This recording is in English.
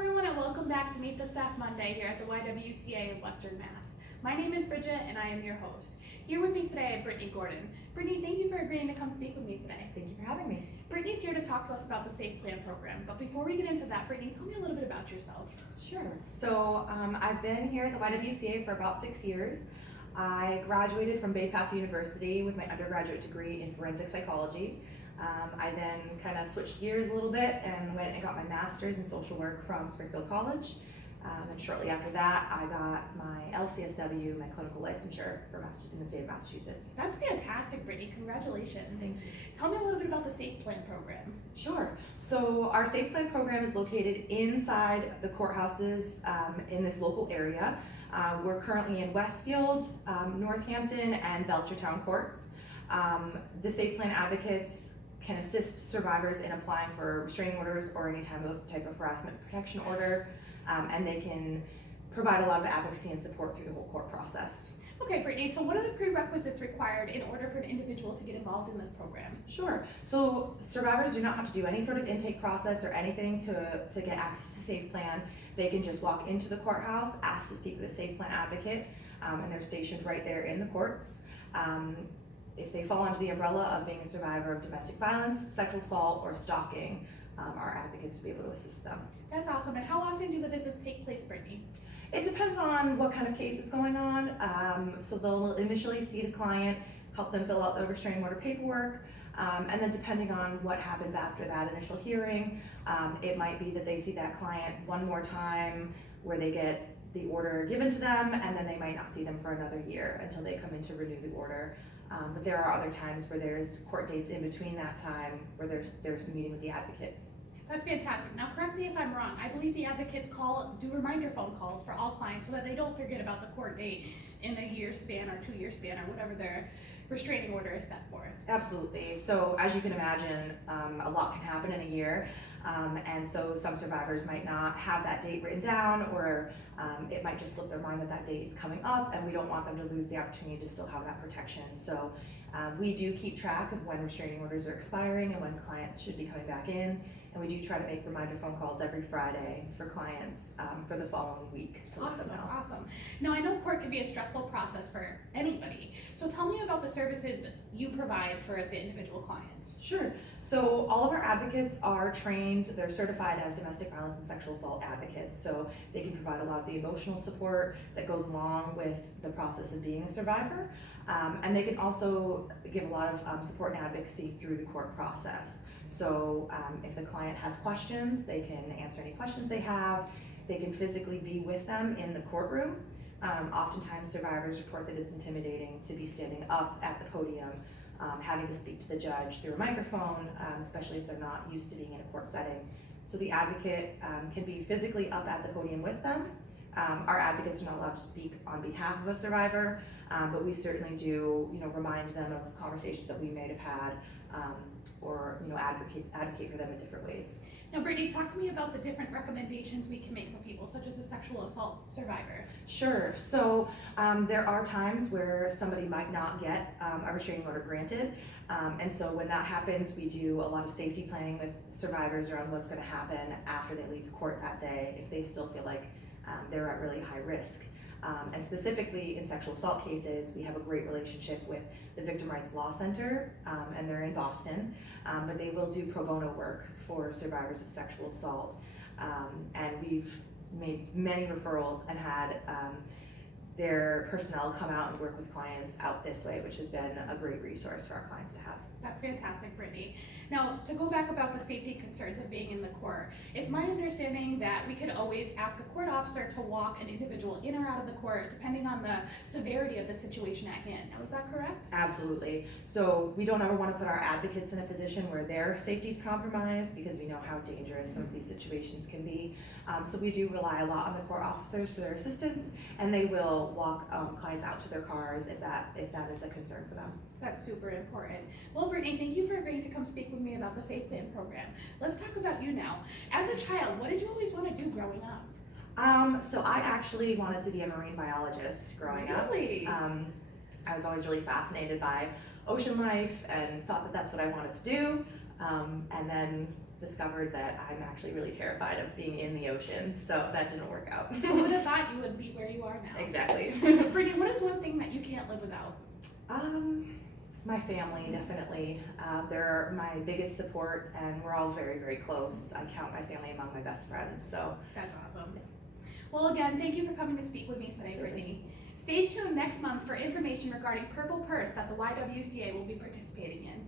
everyone, and welcome back to Meet the Staff Monday here at the YWCA of Western Mass. My name is Bridget and I am your host. Here with me today I have Brittany Gordon. Brittany, thank you for agreeing to come speak with me today. Thank you for having me. Brittany's here to talk to us about the SAFEPLAN program, but before we get into that, Brittany, tell me a little bit about yourself. Sure. So I've been here at the YWCA for about 6 years. I graduated from Bay Path University with my undergraduate degree in forensic psychology. I then kind of switched gears a little bit and went and got my master's in social work from Springfield College. And shortly after that, I got my LCSW, my clinical licensure in the state of Massachusetts. That's fantastic, Brittany. Congratulations. Thank you. Tell me a little bit about the SAFEPLAN program. Sure. So our SAFEPLAN program is located inside the courthouses in this local area. We're currently in Westfield, Northampton, and Belchertown courts. The SAFEPLAN advocates can assist survivors in applying for restraining orders or any type of harassment protection order, and they can provide a lot of advocacy and support through the whole court process. Okay, Brittany, so what are the prerequisites required in order for an individual to get involved in this program? Sure. So survivors do not have to do any sort of intake process or anything to get access to SAFEPLAN. They can just walk into the courthouse, ask to speak with a SAFEPLAN advocate, and they're stationed right there in the courts. If they fall under the umbrella of being a survivor of domestic violence, sexual assault, or stalking, our advocates will be able to assist them. That's awesome. And how often do the visits take place, Brittany? It depends on what kind of case is going on. So they'll initially see the client, help them fill out the restraining order paperwork, and then depending on what happens after that initial hearing, it might be that they see that client one more time where they get the order given to them, and then they might not see them for another year until they come in to renew the order. But there are other times where there's court dates in between that time where there's a meeting with the advocates. That's fantastic. Now correct me if I'm wrong. I believe the advocates do reminder phone calls for all clients so that they don't forget about the court date in a year span or 2 year span or whatever their restraining order is set for. Absolutely. So as you can imagine, a lot can happen in a year. And so some survivors might not have that date written down, or it might just slip their mind that that date is coming up, and we don't want them to lose the opportunity to still have that protection. So we do keep track of when restraining orders are expiring and when clients should be coming back in, and we do try to make reminder phone calls every Friday for clients for the following week to let them know. Awesome. Now I know court can be a stressful process for anybody, so tell me about the services you provide for the individual clients. Sure. So all of our advocates are trained, they're certified as domestic violence and sexual assault advocates, so they can provide a lot of the emotional support that goes along with the process of being a survivor, and they can also give a lot of support and advocacy through the court process. So if the client has questions, they can answer any questions they have. They can physically be with them in the courtroom. Oftentimes survivors report that it's intimidating to be standing up at the podium, having to speak to the judge through a microphone, especially if they're not used to being in a court setting. So the advocate can be physically up at the podium with them. Our advocates are not allowed to speak on behalf of a survivor, but we certainly do, remind them of conversations that we may have had, or advocate for them in different ways. Now, Brittany, talk to me about the different recommendations we can make for people, such as a sexual assault survivor. Sure. So there are times where somebody might not get a restraining order granted, and so when that happens, we do a lot of safety planning with survivors around what's going to happen after they leave the court that day if they still feel like they're at really high risk. And specifically in sexual assault cases, we have a great relationship with the Victim Rights Law Center, and they're in Boston, but they will do pro bono work for survivors of sexual assault. And we've made many referrals and had their personnel come out and work with clients out this way, which has been a great resource for our clients to have. That's fantastic, Brittany. Now, to go back about the safety concerns of being in the court, it's my understanding that we could always ask a court officer to walk an individual in or out of the court, depending on the severity of the situation at hand. Now, is that correct? Absolutely. So we don't ever want to put our advocates in a position where their safety is compromised, because we know how dangerous some of these situations can be. So we do rely a lot on the court officers for their assistance, and they will walk clients out to their cars if that is a concern for them. That's super important. Well, Brittany, thank you for agreeing to come speak with me about the SAFEPLAN program. Let's talk about you now. As a child, what did you always want to do growing up? So I actually wanted to be a marine biologist growing up. Really? I was always really fascinated by ocean life and thought that that's what I wanted to do. And then discovered that I'm actually really terrified of being in the ocean, so that didn't work out. Who would have thought you would be where you are now? Exactly. Brittany, what is one thing that you can't live without? My family, definitely. They're my biggest support, and we're all very, very close. I count my family among my best friends, so. That's awesome. Well, again, thank you for coming to speak with me today, Brittany. Stay tuned next month for information regarding Purple Purse that the YWCA will be participating in.